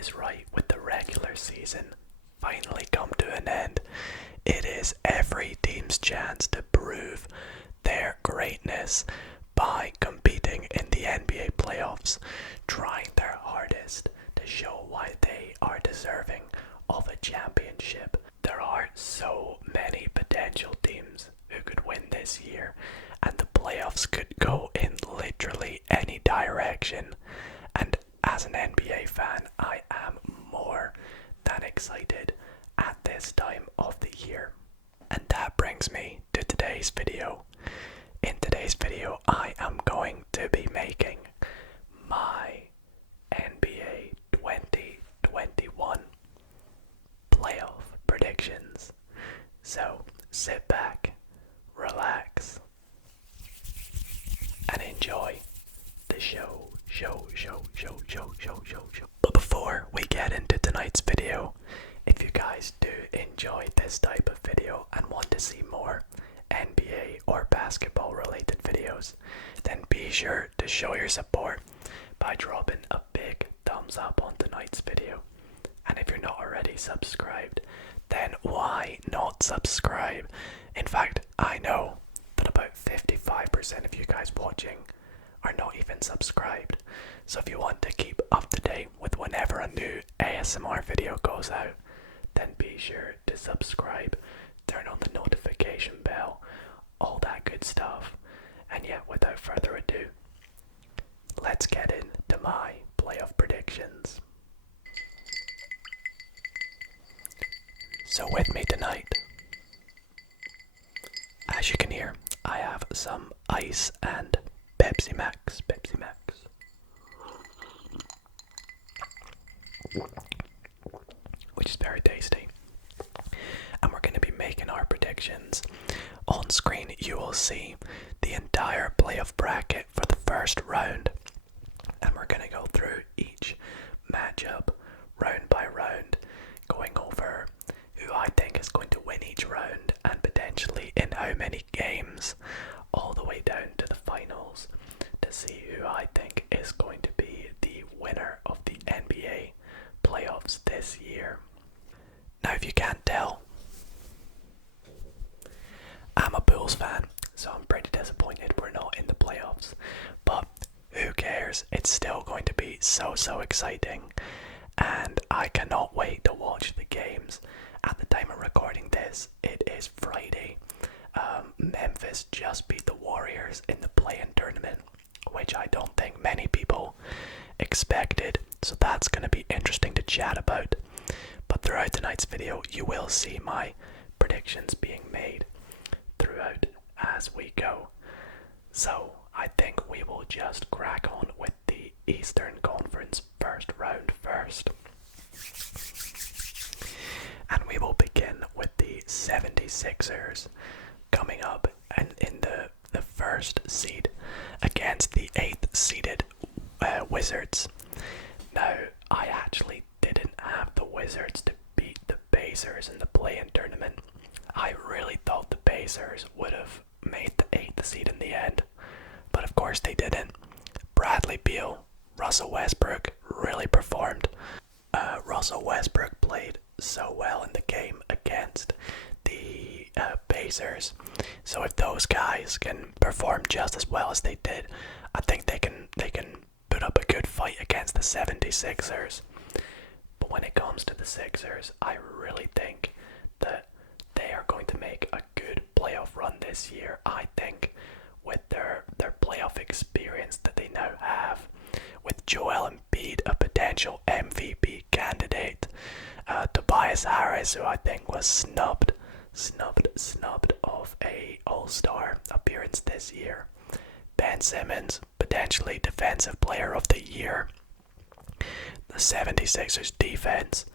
is right, with the regular season finally come to an end, it is every team's chance to prove their greatness by competing in the NBA playoffs, trying their hardest to show why they are deserving of a championship. There are so many potential teams who could win this year, and the playoffs could go in literally any direction. And as an NBA fan, I am more than excited at this time of the year. And that brings me to today's video. In today's video, I am going to be making my NBA 2021 playoff predictions. So sit back, relax, and enjoy the show. But before we get into tonight's video, if you guys do enjoy this type of video and want to see more NBA or basketball related videos, then be sure to show your support by dropping a big thumbs up on tonight's video. And if you're not already subscribed, then why not subscribe? In fact, I know that about 55% of you guys watching are not even subscribed. So if you want to keep up to date with whenever a new ASMR video goes out, then be sure to subscribe, turn on the notification bell, all that good stuff. And yeah, without further ado, let's get into my playoff predictions. So with me tonight, as you can hear, I have some ice and Pepsi Max, which is very tasty. And we're going to be making our predictions. On screen, you will see the entire playoff bracket for the first round. And we're going to go through each matchup round by round, going over who I think is going to win each round and potentially in how many games, all the way down to the finals, to see who I think is going to be the winner of the NBA playoffs this year. Now, if you can't tell, I'm a Bulls fan, so I'm pretty disappointed we're not in the playoffs. But who cares? It's still going to be so exciting, and I cannot wait to watch the games. At the time of recording this, it is Friday. Memphis just beat the Warriors in the play-in tournament, which I don't think many people expected, so that's going to be interesting to chat about. But throughout tonight's video, you will see my predictions being made throughout as we go. So I think we will just crack on with the Eastern Conference first round first. And we will begin with the 76ers coming up and in the first seed against the 8th seeded Wizards. Now, I actually didn't have the Wizards to beat the Pacers in the play-in tournament. I really thought the Pacers would have made the 8th seed in the end, but of course they didn't. Bradley Beal, Russell Westbrook really performed. Russell Westbrook played so well in the game against the Pacers. So if those guys can perform just as well as they did, I think they can put up a good fight against the 76ers. But when it comes to the Sixers, I really think that they are going to make a good playoff run this year. I think with their playoff experience that they now have, with Joel Embiid, a potential MVP candidate, Tobias Harris, who I think was snubbed of a All-Star appearance this year, Ben Simmons, potentially Defensive Player of the Year. The 76ers defense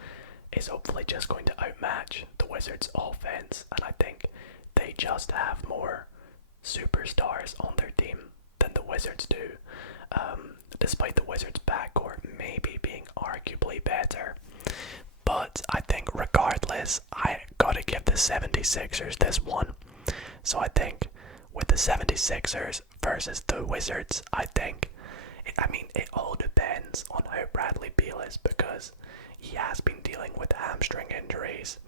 is hopefully just going to outmatch the Wizards offense, and I think they just have more superstars on their team than the Wizards do, despite the Wizards backcourt maybe being arguably better. But I think regardless, I gotta give the 76ers this one. So I think with the 76ers versus the Wizards, it all depends on how Bradley Beal is, because because he has been dealing with hamstring injuries.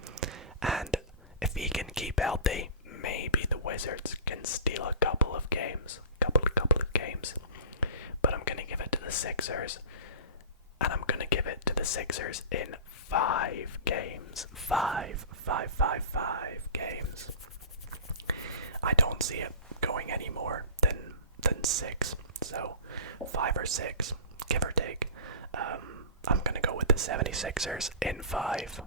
And if he can keep healthy, maybe the Wizards can steal a couple of games. Couple of games. But I'm going to give it to the Sixers. And I'm going to give it to the Sixers in 5 games. 5 games. I don't see it going any more than 6. So 5 or 6, give or take. I'm going to go with the 76ers in 5.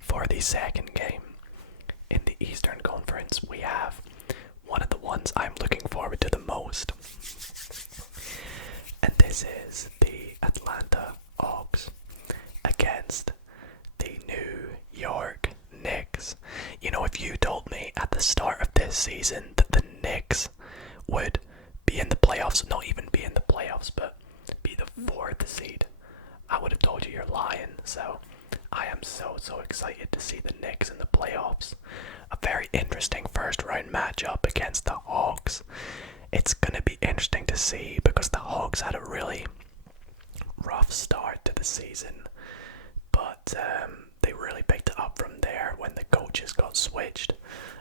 For the second game in the Eastern Conference, we have one of the ones I'm looking forward to the most. And this is the Atlanta Hawks against the New York Knicks. You know, if you told me at the start of this season that the Knicks would be in the playoffs, not even be in the playoffs, but be the 4th seed, I would have told you you're lying. So I am so excited to see the Knicks in the playoffs. A very interesting first round matchup against the Hawks. It's going to be interesting to see because the Hawks had a really rough start to the season, but they really picked it up from there when the coaches got switched,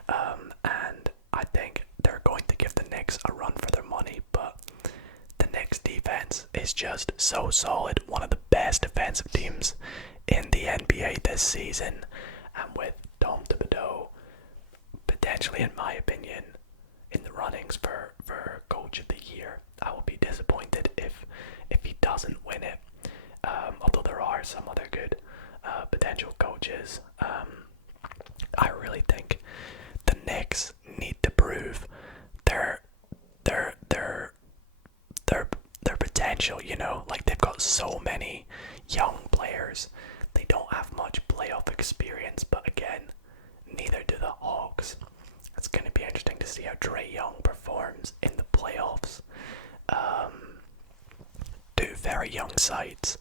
and I think they're going to give the Knicks a run for their money. But the Knicks defense is just so solid, one of the best defensive teams in the NBA this season, and with Tom Thibodeau potentially, in my opinion, in the runnings for Coach of the Year, I will be disappointed if he doesn't win it. Although there are some other good potential coaches, I really think the Knicks need to prove their potential. You know, like they've got so many young players. They don't have much playoff experience, but again, neither do the Hawks. It's going to be interesting to see how Trae Young performs in the playoffs. 2 very young sides,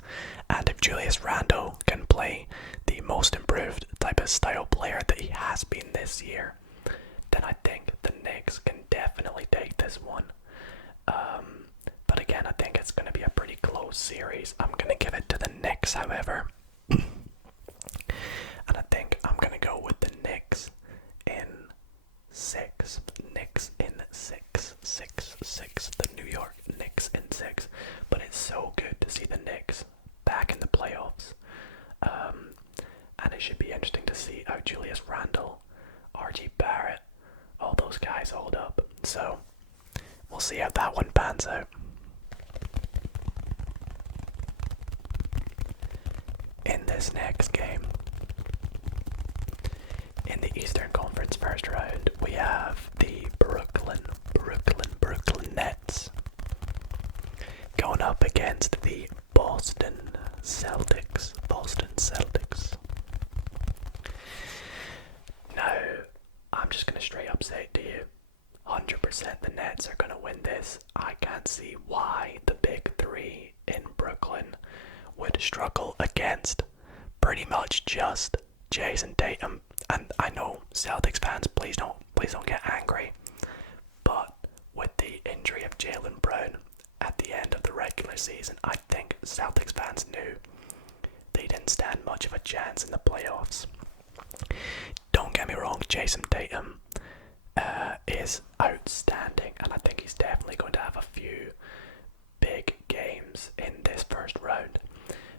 and if Julius Randle can play the most improved type of style player that he has been this year, then I think the Knicks can definitely take this one. But again, I think it's going to be a pretty close series. I'm going to give it to the Knicks, however. And I think I'm going to go with the Knicks in 6. Knicks in 6. The New York Knicks in 6. But it's so good to see the Knicks back in the playoffs. And it should be interesting to see how Julius Randle, R.J. Barrett, all those guys hold up. So we'll see how that one pans out. In this next game, in the Eastern Conference first round, we have the Brooklyn Nets going up against the Boston Celtics. Now, I'm just going to straight up say it to you. 100% the Nets are going to win this. I can't see why the big 3 in Brooklyn would struggle against pretty much just Jason Tatum. And I know Celtics fans, please don't get angry, but with the injury of Jaylen Brown at the end of the regular season, I think Celtics fans knew they didn't stand much of a chance in the playoffs. Don't get me wrong, Jason Tatum is outstanding, and I think he's definitely going to have a few big games in this first round.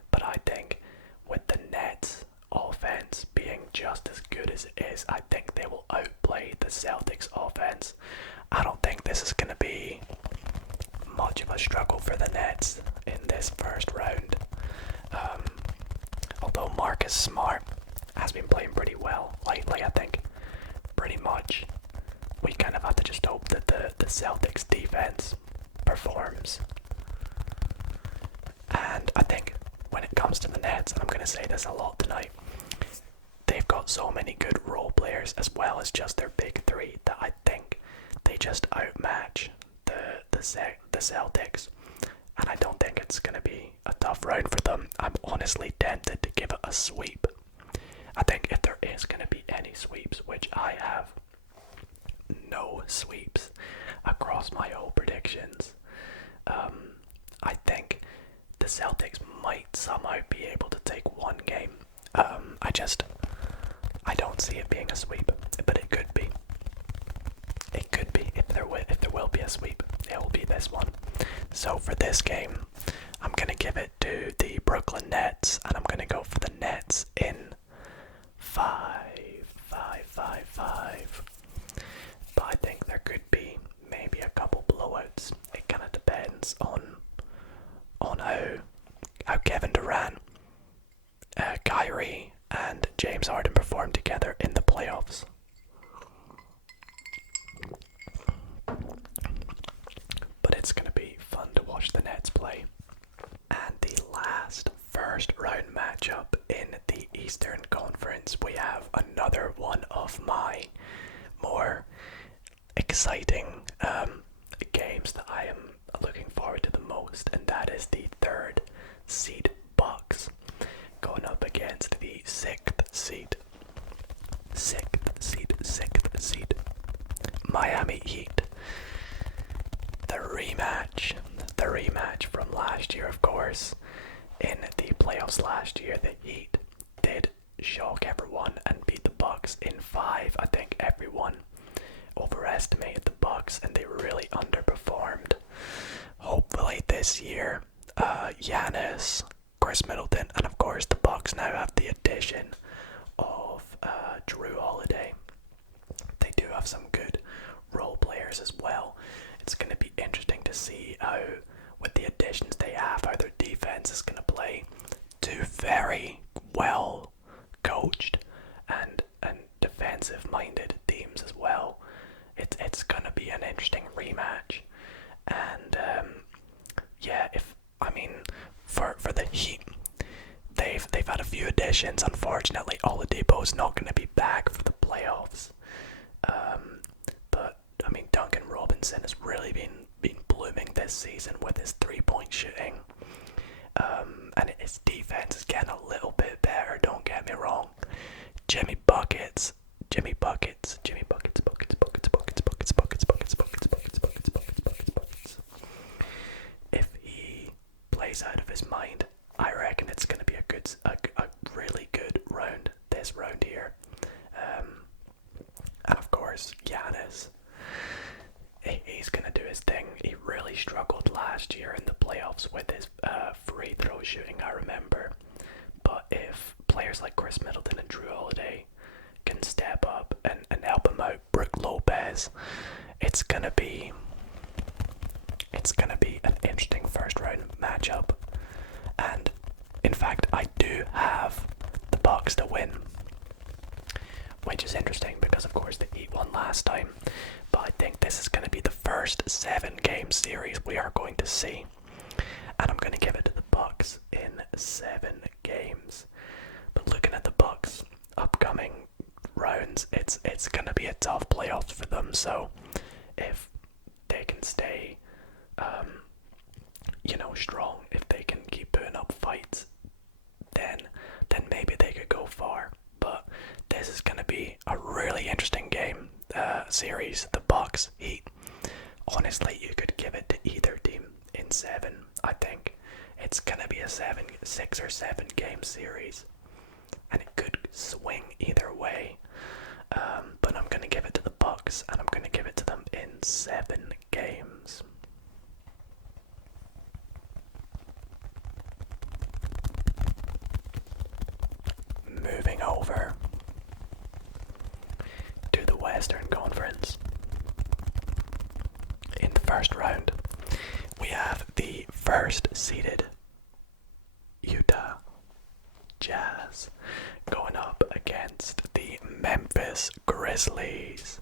But I think with the Nets offense being just as good as it is, I think they will outplay the Celtics offense. I don't think this is going to be much of a struggle for the Nets in this first round. Although Marcus Smart has been playing pretty well lately, I think pretty much we kind of have to just hope that the Celtics defense performs. And I think when it comes to the Nets, and I'm going to say this a lot tonight, they've got so many good role players as well as just their big 3 that I think they just outmatch the Celtics. And I don't think it's going to be a tough round for them. I'm honestly tempted to give it a sweep. I think if there is going to be any sweeps, which I have no sweeps across my whole predictions. I think the Celtics might somehow be able to take one game. I don't see it being a sweep, but it could be. It could be. If there will be a sweep, it will be this one. So for this game, I'm gonna give it to the Brooklyn Nets, and I'm gonna go for the Nets in 5. But I think there could be maybe a couple blowouts. It kind of depends on how Kevin Durant, Kyrie, and James Harden perform together in the playoffs. But it's going to be fun to watch the Nets play. And the last first round matchup in the Eastern Conference, we have another one of my more exciting games that I am looking forward to the most, and that is the third seed Bucks going up against the sixth seed Miami Heat. The rematch from last year, of course. In the playoffs last year, the Heat did shock everyone and beat the Bucks in 5. I think everyone overestimated the Bucks and they really underperformed. Hopefully this year, Giannis, Chris Middleton, and of course the Bucks now have the addition of Drew Holiday. They do have some good role players as well. It's going to be interesting to see how, with the additions they have, how their defense is going to play. Two very well coached and defensive minded teams as well. It's going to be an interesting rematch. And for the Heat, they've had a few additions. Unfortunately, Oladipo's not going to be back for the playoffs. But I mean, Duncan Robinson has really been blooming this season with his 3-point shooting. And his defense is getting a little bit better, don't get me wrong. Jimmy buckets. If he plays out of his mind, I reckon it's going to be a really good round, this round here. And of course, Giannis, he's going to do his thing. He really struggled last year in the playoffs with his free throw shooting, I remember. But if players like Chris Middleton and Drew Holiday can step up and help him out, Brook Lopez, it's going to be an interesting first round matchup. And in fact, I do have the Bucks to win, which is interesting because of course the Heat won last time. But I think this is going to be the first 7-game series we are going to see, and I'm going to give it to the Bucks in 7 games. But looking at the Bucks' upcoming rounds, it's going to be a tough playoffs for them. So if they can stay, strong, if they can keep putting up fights, then maybe they could go far. But this is going to be a really interesting game series. The Bucks Heat. Honestly, you could give it to either team in 7. I think it's gonna be a 6 or 7 game series, and it could swing either way. But I'm gonna give it to the Bucks, and I'm gonna give it to them in 7 games. Moving over to the Western Conference. In the first round, we have the first seeded Utah Jazz going up against the Memphis Grizzlies.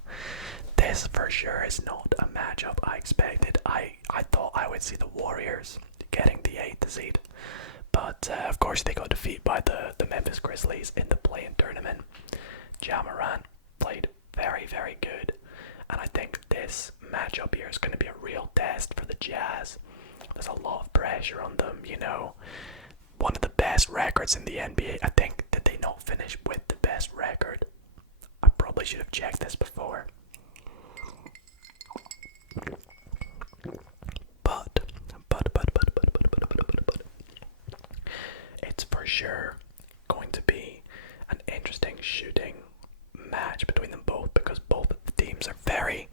This for sure is not a matchup I expected. I thought I would see the Warriors getting the 8th seed, but of course they got defeated by the Memphis Grizzlies in the play-in tournament. Ja Morant played very, very good, and I think this matchup here is going to be a real test for the Jazz. There's a lot of pressure on them, one of the best records in the NBA. I think, did they not finish with the best record? I probably should have checked this before. teams are very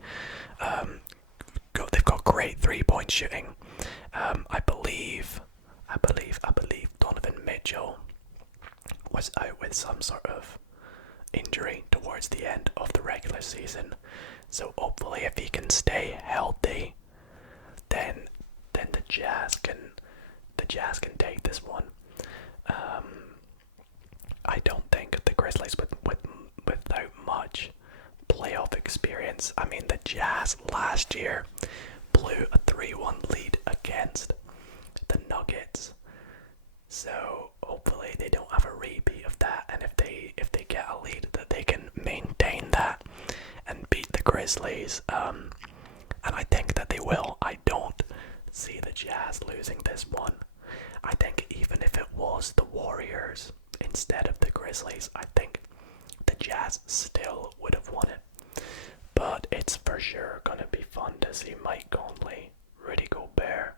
they've got great 3-point shooting. I believe Donovan Mitchell was out with some sort of injury towards the end of the regular season. So hopefully if he can stay healthy, then the Jazz can take this one. I don't think the Grizzlies without much playoff experience. I mean, the Jazz last year blew a 3-1 lead against the Nuggets. So hopefully they don't have a repeat of that, and if they get a lead, that they can maintain that and beat the Grizzlies. And I think that they will. I don't see the Jazz losing this one. I think even if it was the Warriors instead of the Grizzlies, I think the Jazz still would have won it. But it's for sure going to be fun to see Mike Conley, Rudy Gobert,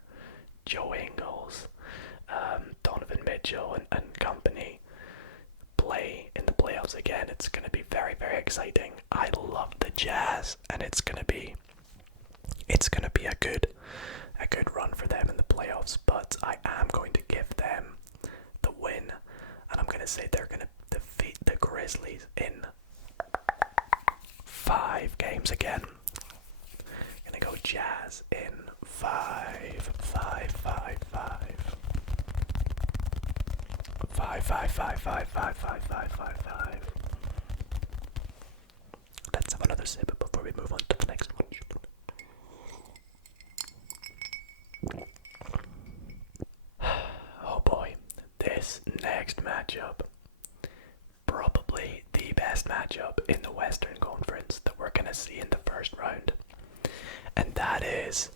Joe Ingles, Donovan Mitchell and company play in the playoffs again. It's going to be very, very exciting. I love the Jazz, and it's going to be a good run for them in the playoffs. But I am going to give them the win, and I'm going to say they're going to defeat the Grizzlies in 5 games again. I'm going to go Jazz in 5. 5, 5, 5. 5, 5, 5, 5, 5, 5, 5, 5, 5. Let's have another sip before we move on to the next one. Oh boy, this next matchup, probably the best matchup in the Western Conference that we're going to see in the first round. And that is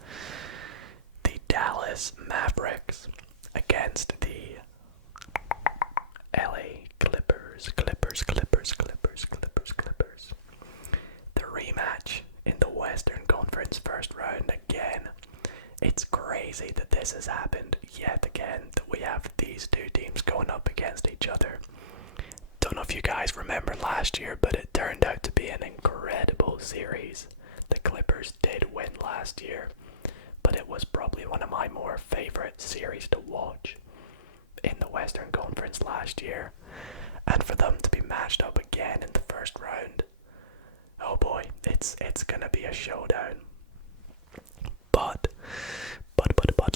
the Dallas Mavericks against the LA Clippers. The rematch in the Western Conference first round again. It's crazy that this has happened yet again, that we have these two teams going up against each other. Don't know if you guys remember last year, but it turned out to be an incredible series. The Clippers did win last year, but it was probably one of my more favorite series to watch in the Western Conference last year. And for them to be matched up again in the first round, oh boy, it's gonna be a showdown. But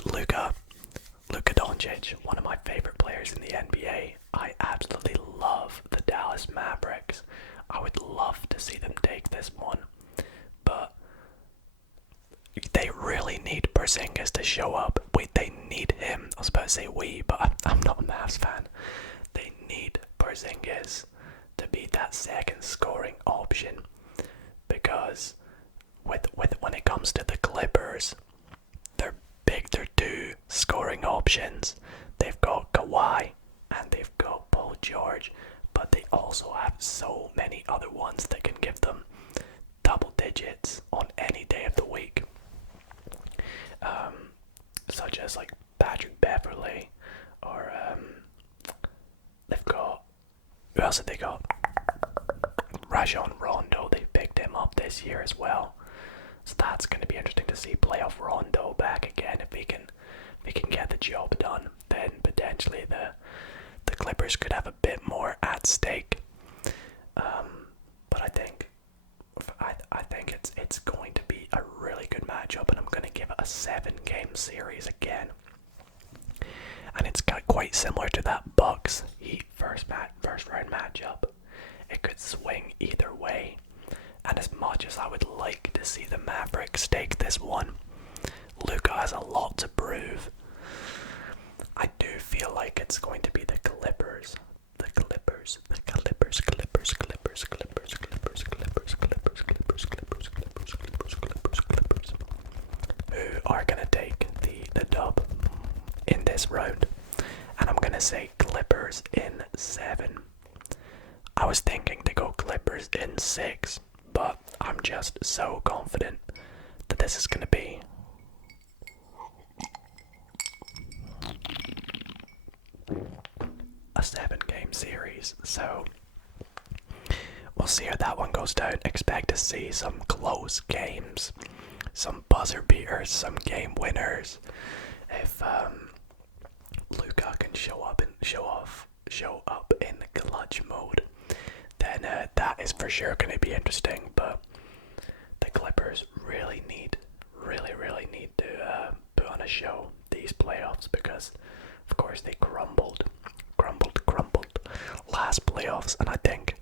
Luka Doncic, one of my favorite players in the NBA. I absolutely love the Dallas Mavericks. I would love to see them take this one, but they really need Porzingis to show up. They need him. I was about to say but I'm not a Mavs fan. They need Porzingis to be that second scoring option, because when it comes to the Clippers, they're two scoring options. They've got Kawhi and they've got Paul George, but they also have so many other ones that can give them double digits on any day of the week. Such as like Patrick Beverley, or they've got, who else have they got? Rajon Rondo. They picked him up this year as well, so that's going to be interesting to see playoff Rondo back again. If he can get the job done, then potentially the Clippers could have a bit more at stake. But I think it's going to be a really good matchup, and I'm going to give it a 7-game series again. And it's quite similar to that Bucks Heat first round matchup. It could swing either way, and as much as I would like to see the Mavericks take this one, Luka has a lot to prove. I do feel like it's going to be the Clippers, who are going to take the dub in this round. And I'm going to say Clippers in 7. I was thinking to go Clippers in 6, but I'm just so confident that this is going to be a 7-game series. So we'll see how that one goes down. Expect to see some close games, some buzzer beaters, some game winners. If Luka can show up in the clutch mode, then that is for sure going to be interesting. But the Clippers really need to put on a show these playoffs, because of course they crumbled last playoffs, and I think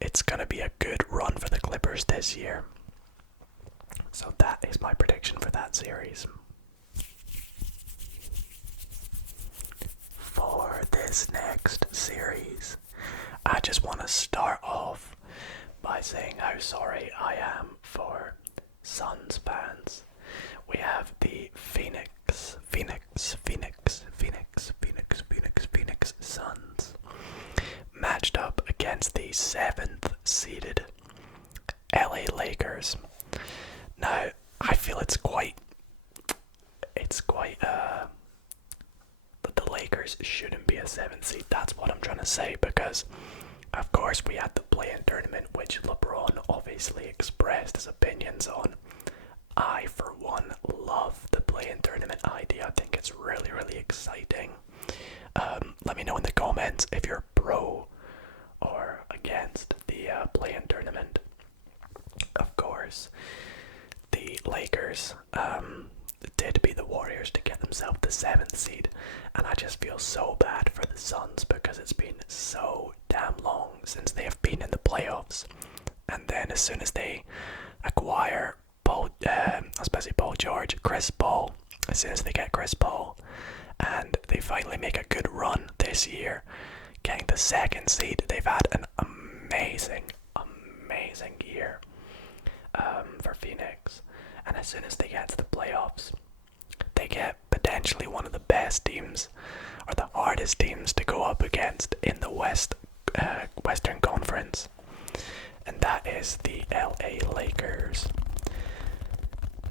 it's gonna be a good run for the Clippers this year. So that is my prediction for that series. For this next series, I just want to start off by saying how sorry I am for Suns fans. We have the Phoenix Suns matched up against the 7th seeded LA Lakers. Now, I feel it's quite that the Lakers shouldn't be a 7th seed. That's what I'm trying to say, because of course we had the play-in tournament, which LeBron obviously expressed his opinions on. I, for one, love the play-in tournament idea. I think it's really, really exciting. Let me know in the comments if you're pro or against the play-in tournament. Of course, the Lakers did beat the Warriors to get themselves the 7th seed, and I just feel so bad for the Suns, because it's been so damn long since they have been in the playoffs. And then as soon as they acquire especially Paul George, Chris Paul, as soon as they get Chris Paul, and they finally make a good run this year, getting the 2nd seed, they've had an amazing year for Phoenix. And as soon as they get to the playoffs, they get potentially one of the best teams, or the hardest teams to go up against in the Western Conference, and that is the LA Lakers.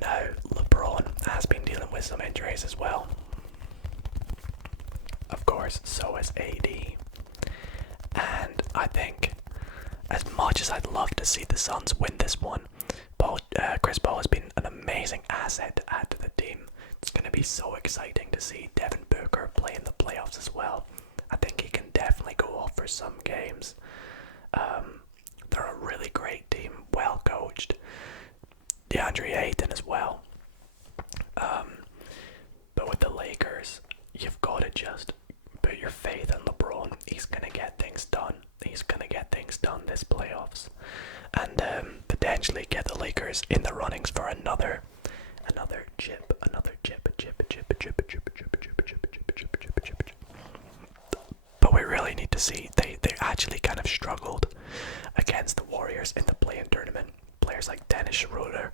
Now, LeBron has been dealing with some injuries as well. Of course, so is AD. And I think, as much as I'd love to see the Suns win this one, Chris Paul has been an amazing asset to add to the team. It's going to be so exciting to see Devin Booker play in the playoffs as well. I think he can definitely go off for some games. They're a really great team, well coached. DeAndre Ayton as well. But with the Lakers, you've got to just put your faith in LeBron. He's going to get things done. He's going to get things done this playoffs. And potentially get the Lakers in the runnings for another chip. But we really need to see, they actually kind of struggled against the Warriors in the play-in tournament. Players like Dennis Schroeder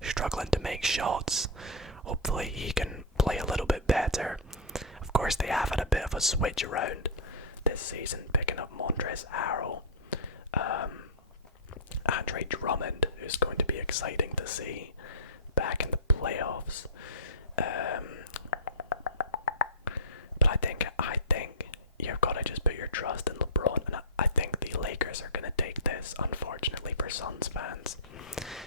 struggling to make shots. Hopefully he can play a little bit better. Of course, they have had a bit of a switch around this season, picking up Montrezl Harrell, Andre Drummond, who's going to be exciting to see back in the playoffs. But I think you've got to just put your trust in LeBron, and I think the Lakers are going to take this, unfortunately for Suns fans.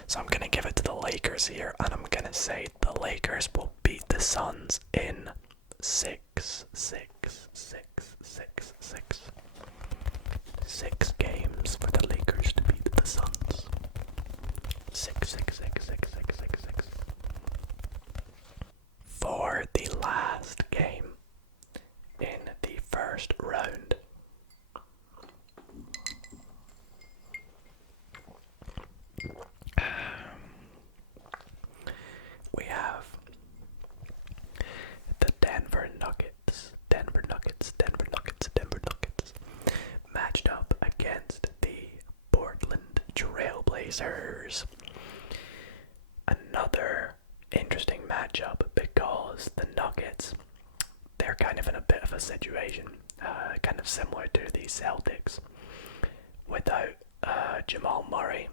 So I'm going to give it to the Lakers here, and I'm going to say the Lakers will beat the Suns in 6 games for the Lakers to beat the Suns. 6. For the last game in the first round, we have the Denver Nuggets matched up against the Portland Trailblazers. Another interesting matchup, because the Nuggets, they're kind of in a bit of a situation, kind of similar to the Celtics. Without Jamal Murray,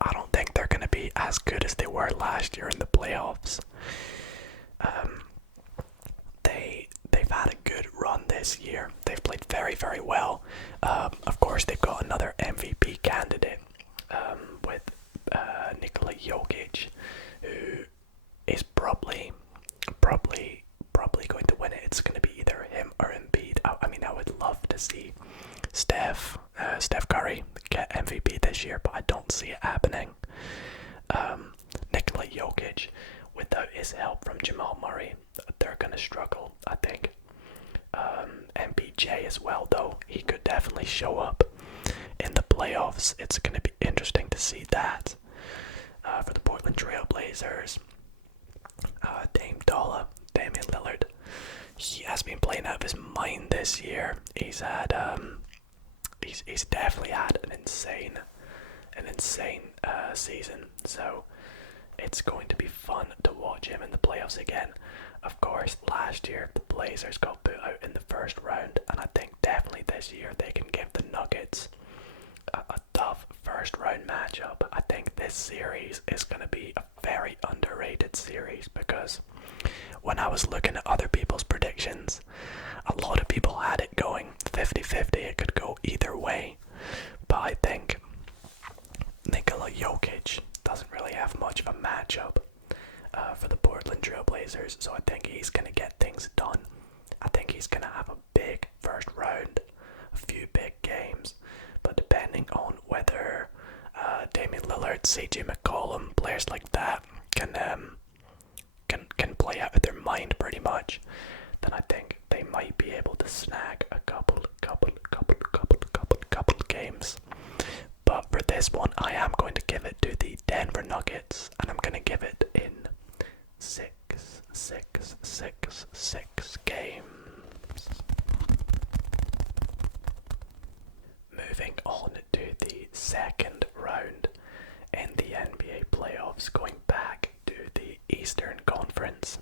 I don't think they're going to be as good as they were last year in the playoffs. They've had a good run this year. They've played very, very well. Of course, course, they've got another MVP candidate with Nikola Jokic, who is probably going to win it. It's going to be either him or Embiid. I mean, I would love to see Steph Curry get MVP this year, but I don't see it happening. Nikola Jokic, without his help from Jamal Murray, they're going to struggle, I think. MPJ as well, though, he could definitely show up in the playoffs. It's going to be interesting to see that. For the Portland Trail Blazers, Damian Lillard, he has been playing out of his mind this year. He's had he's definitely had an insane season, so it's going to be fun to watch him in the playoffs again. Of course, last year the Blazers got put out in the first round, and I think definitely this year they can give the Nuggets a tough first round matchup. I think this series is going to be a very underrated series, because when I was looking at other people's predictions, a lot of people had it going 50-50. It could go either way, but I think Nikola Jokic doesn't really have much of a matchup for the Portland Trail Blazers, so I think he's going to get things done. I think he's going to have a big first round, a few big games, but depending on whether Damian Lillard, CJ McCollum, players like that can play out of their mind pretty much, then I think they might be able to snag a couple games. But for this one, I am going to give it to the Denver Nuggets, and I'm going to give it in 6 games. Moving on to the second round in the NBA playoffs, going back to the Eastern Conference,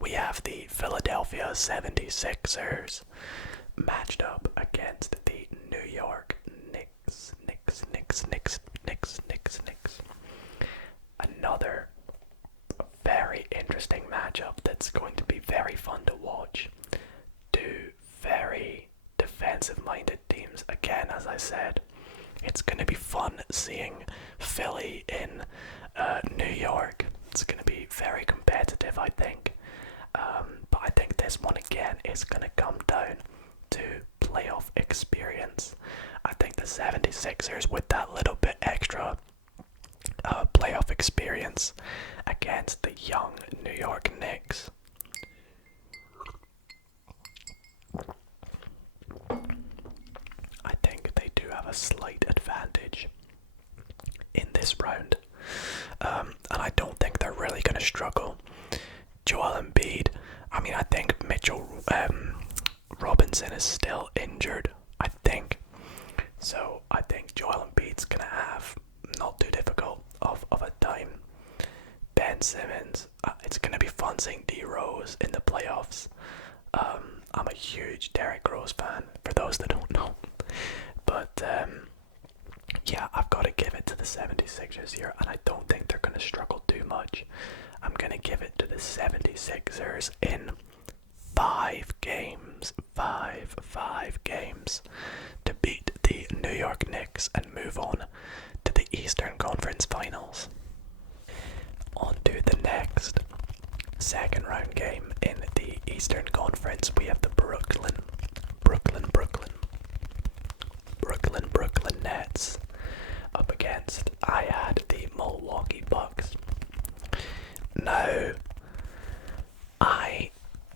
we have the Philadelphia 76ers matched up against the New York Knicks. Another very interesting matchup that's going to be very fun to watch. Two very defensive-minded teams. Again, as I said, it's going to be fun seeing Philly in New York. It's going to be very competitive, I think. But I think this one again is going to come down to playoff experience. I think the 76ers, with that little bit extra playoff experience against the young New York Knicks, I think they do have a slight advantage in this round. And I don't think they're really going to struggle. Joel Embiid, I mean, I think Mitchell Robinson is still injured, I think. So I think Joel Embiid's going to have not too difficult of a time. Ben Simmons, it's going to be fun seeing D Rose in the playoffs. I'm a huge Derrick Rose fan, for those that don't know. But yeah, I've got to give it to the 76ers here, and I don't think they're going to struggle too much. I'm going to give it to the 76ers in 5 games. Five games to beat the New York Knicks and move on to the Eastern Conference Finals. On to the next second round game in the Eastern Conference. We have the Brooklyn Nets up against, I had the Milwaukee Bucks. Now, I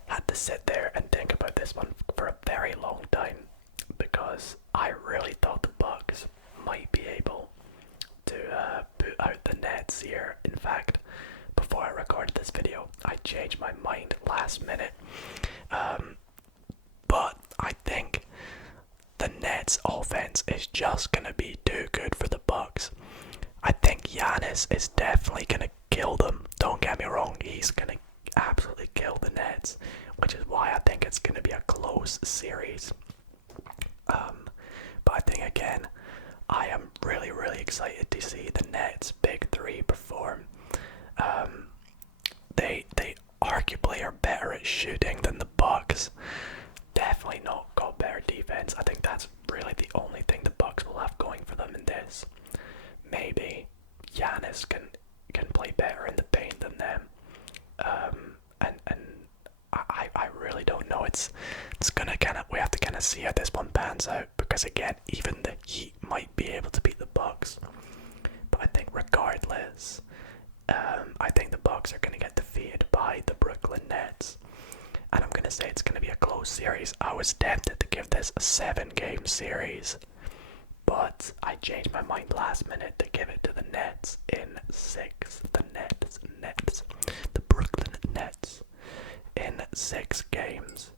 had to sit there and think about this one for a very long time, because I really thought the Bucks might be able to put out the Nets here. In fact, before I recorded this video, I changed my mind last minute. But I think the Nets offense is just going to be too good for the Bucks. I think Giannis is definitely going to kill them. Don't get me wrong, he's going to absolutely kill the Nets, which is why I think it's going to be a close series. But I think, again, I am really excited to see the Nets' big three perform. They arguably are better at shooting than the Bucks. Definitely not got better defense. I think that's really the only thing the Bucks regardless can play better in the paint than them. And I really don't know. It's gonna we have to kind of see how this one pans out, because again, even the Heat might be able to beat the Bucks, but I think regardless, I think the Bucks are gonna get defeated by the Brooklyn Nets, and I'm gonna say it's gonna be a close series. I was tempted to give this a 7-game series, but I changed my mind last minute to give it to the Nets in 6. The Brooklyn Nets in 6 games.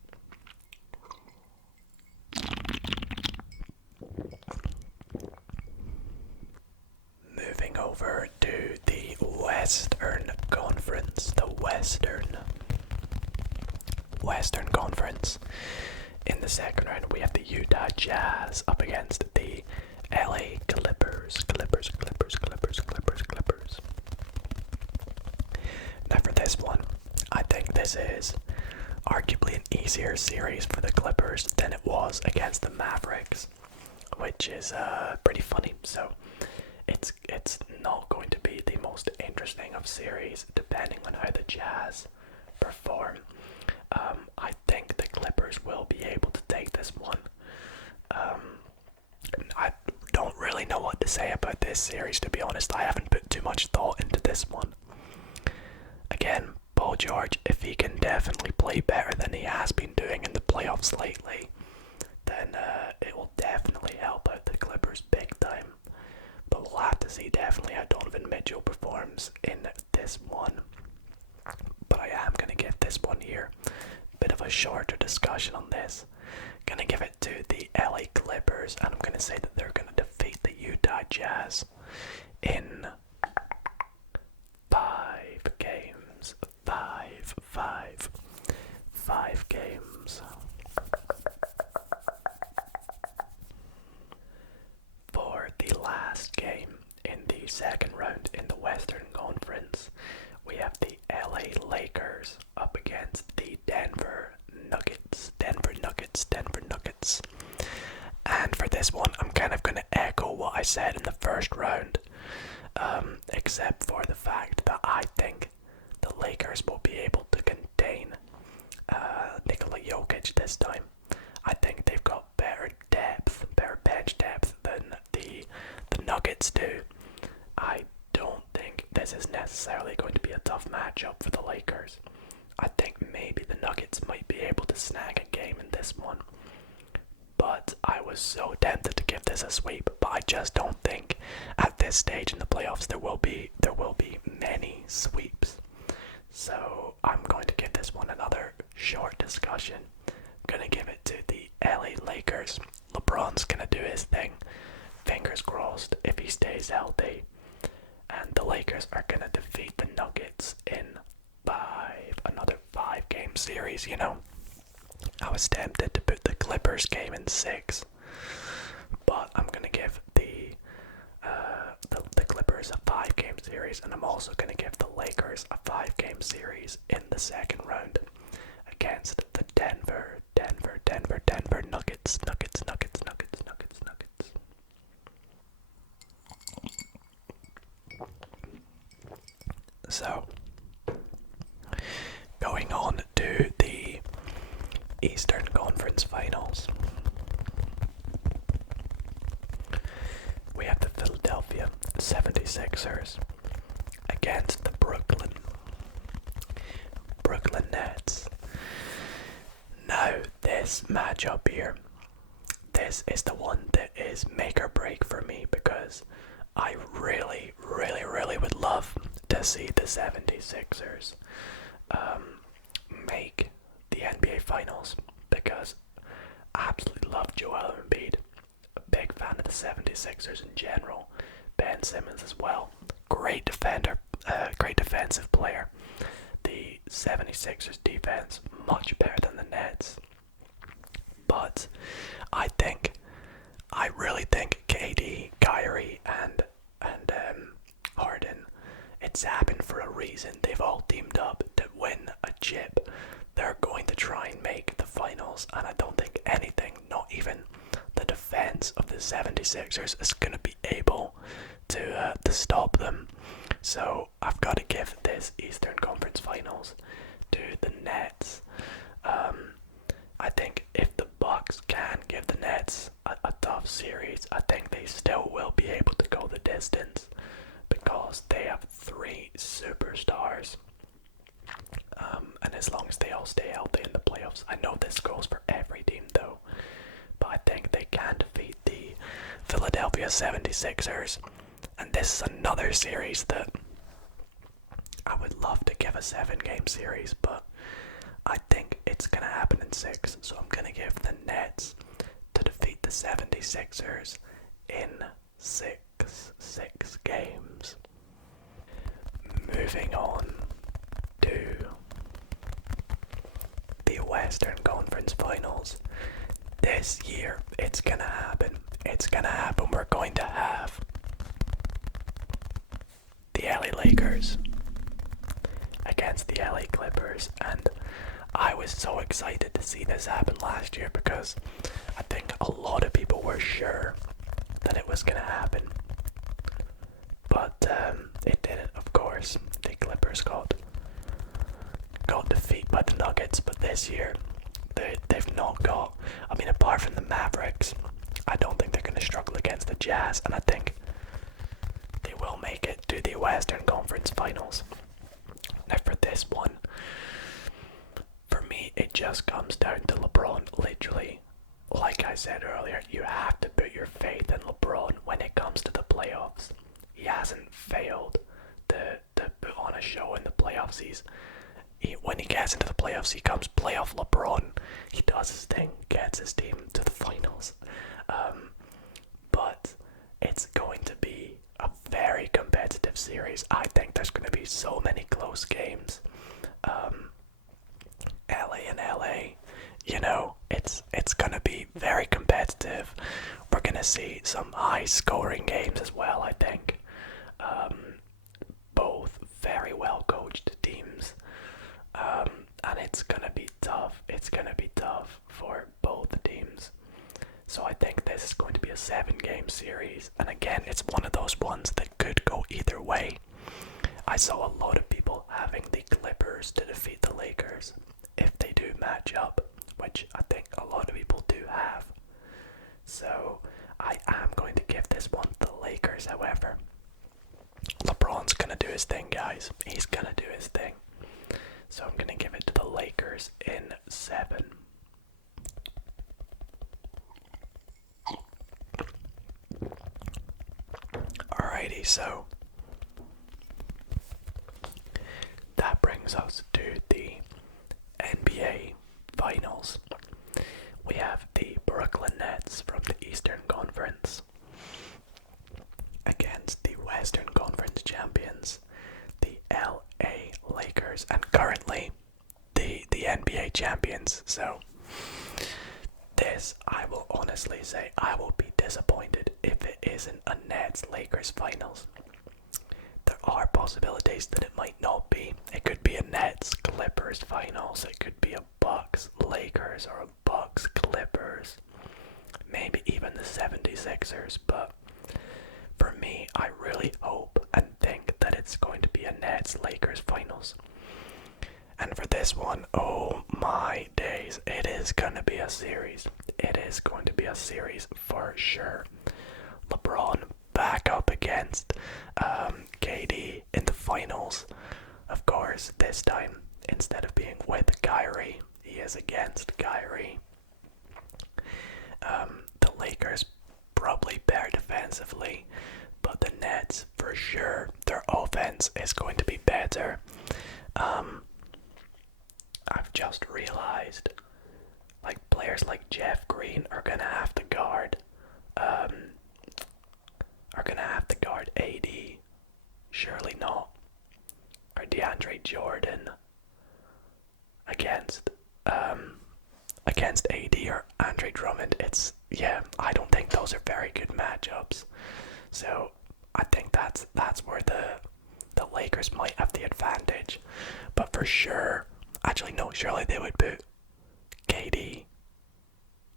Moving over to the Western Conference. The Western Conference. In the second round, we have the Utah Jazz up against the LA Clippers. Now for this one, I think this is arguably an easier series for the Clippers than it was against the Mavericks, which is pretty funny. So it's not going to be the most interesting of series depending on how the Jazz perform. I think the Clippers will be able to take this one. I don't really know what to say about this series, to be honest. I haven't put too much thought into this one. Again, Paul George, if he can definitely play better than he has been doing in the playoffs lately, then it will definitely help out the Clippers big time. But we'll have to see definitely how Donovan Mitchell performs in this one. But I am going to give this one here bit of a shorter discussion on this. Gonna give it to the LA Clippers, and I'm gonna say that they're gonna defeat the Utah Jazz in 5 games. 5 games. For the last game in the second round in the Western Conference, we have the LA Lakers up against the Denver Nuggets. And for this one, I'm kind of going to echo what I said in the first round, except for the fact that I think the Lakers will be able to contain Nikola Jokic this time. I think they've got better bench depth than the Nuggets do. I don't think this is necessarily going to be a tough matchup for the Lakers. I think maybe the Nuggets might be able to snag a game in this one. But I was so tempted to give this a sweep, but I just don't think at this stage in the playoffs there will be many sweeps. So I'm going to give this one another short discussion. I'm going to give it to the LA Lakers. LeBron's going to do his thing. Fingers crossed if he stays healthy. And the Lakers are going to defeat the Nuggets in another 5-game series, you know. I was tempted to put the Clippers game in 6, but I'm going to give the Clippers a 5-game series, and I'm also going to give the Lakers a 5-game series in the second round against the Denver Nuggets. So, going on to the Eastern Conference Finals. We have the Philadelphia 76ers against the Brooklyn Nets. Now, this matchup here, this is the one that is make or break for me, because I really would love to see the 76ers make the NBA Finals, because I absolutely love Joel Embiid. A big fan of the 76ers in general. Ben Simmons as well. Great defender, great defensive player. The 76ers defense much better than the Nets. But I really think KD, Kyrie, and Harden, it's happened for a reason. They've all teamed up to win a chip. They're going to try and make the finals, and I don't think anything, not even the defense of the 76ers, is going to be able to stop them. So I've got to give this Eastern Conference Finals to the Nets. I think if the Bucks can give the Nets a tough series, I think they still will be able to go the distance because they have three superstars. And as long as they all stay healthy in the playoffs, I know this goes for every team though, but I think they can defeat the Philadelphia 76ers. And this is another series that I would love to give a 7-game series, but I think it's going to happen in 6, so I'm going to give the Nets to defeat the 76ers in 6 games. Moving on to the Western Conference Finals. This year, it's going to happen. It's going to happen. We're going to have the LA Lakers against the LA Clippers, and I was so excited to see this happen last year because I think a lot of people were sure that it was going to happen, but it didn't. Of course, the Clippers got defeated by the Nuggets, but this year they've not got, I mean, apart from the Mavericks, I don't think they're going to struggle against the Jazz, and I think they will make it to the Western Conference Finals. Now for this one, for me, it just comes down to LeBron. Literally, like I said earlier, you have to put your faith in LeBron when it comes to the playoffs. He hasn't failed to put on a show in the playoffs. When he gets into the playoffs, he comes playoff LeBron. He does his thing, gets his team to the finals. But it's going to be a very competitive series. I think there's going to be so many close games. LA and LA, you know, it's going to be very competitive. We're going to see some high scoring games as well, I think. Both very well coached teams. And it's going to be tough. It's going to be tough for both teams. So I think this is going to be a 7-game series. And again, it's one of those ones that could go either way. I saw a lot of people having the Clippers to defeat the Lakers if they do match up, which I think a lot of people do have. So I am going to give this one to the Lakers, however. LeBron's going to do his thing, guys. He's going to do his thing. So I'm going to give it to the Lakers in 7. Alrighty, so that brings us to the NBA Finals. We have the Brooklyn Nets from the Eastern Conference against the Western Conference champions, the LA Lakers, and currently the NBA champions. So this, I will honestly say, I will be disappointed if it isn't a Nets-Lakers Finals. There are possibilities that it might not be. It could be a Nets-Clippers Finals. It could be a Bucks-Lakers or a Bucks-Clippers. Maybe even the 76ers. But for me, I really hope and think that it's going to be a Nets-Lakers Finals. And for this one, oh my days, it is going to be a series. It is going to be a series for sure. LeBron back up against KD in the finals. Of course, this time, instead of being with Kyrie, he is against Kyrie. The Lakers probably better defensively, but the Nets, for sure, their offense is going to be better. I've just realized, like, players like Jeff Green are gonna have to guard AD. Surely not. Or DeAndre Jordan against AD or Andre Drummond. I don't think those are very good matchups. So I think that's where the Lakers might have the advantage. But for sure, actually no, surely they would put KD.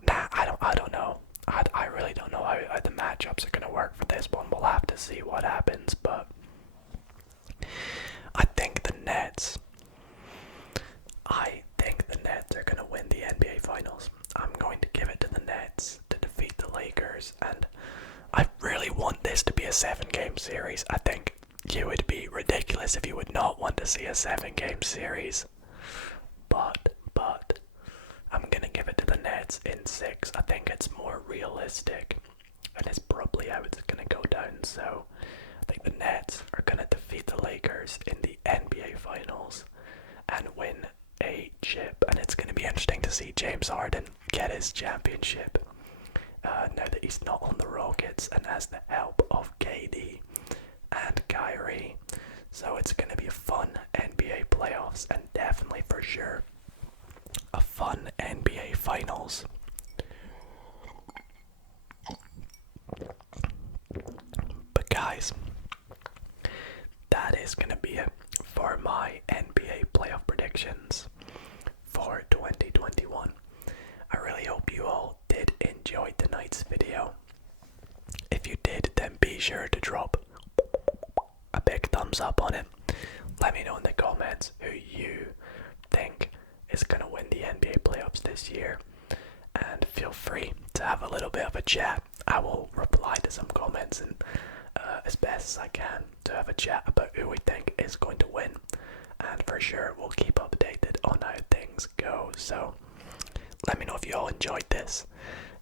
Nah, I don't know. I really don't know how the matchups are going to work for this one. We'll have to see what happens, but would be ridiculous if you would not want to see a 7-game series. But I'm gonna give it to the Nets in 6. I think it's more realistic, and it's probably how it's gonna go down. So I think the Nets are gonna defeat the Lakers in the NBA Finals and win a chip, and it's gonna be interesting to see James Harden get his championship. Now that he's not on the Rockets and has the help of KD and Kyrie. So it's going to be a fun NBA playoffs and definitely for sure a fun NBA finals. But guys, that is going to be it for my NBA playoff predictions for 2021. I really hope you all did enjoy tonight's video. If you did, then be sure to drop a big thumbs up on it. Let me know in the comments who you think is going to win the NBA playoffs this year, and feel free to have a little bit of a chat. I will reply to some comments and as best as I can to have a chat about who we think is going to win, and for sure we'll keep updated on how things go. So let me know if you all enjoyed this.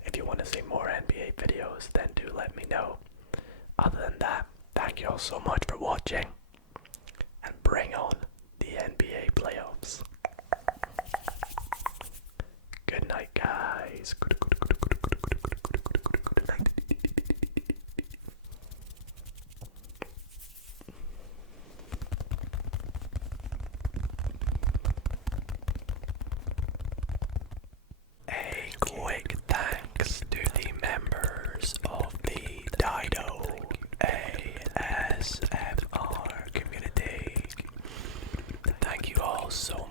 If you want to see more NBA videos, then do let me know. Other than that, thank you all so much for watching, and bring on the NBA playoffs. Good night, guys. Good night. A quick thanks to the members of the Dido ASMR community. Thank you all so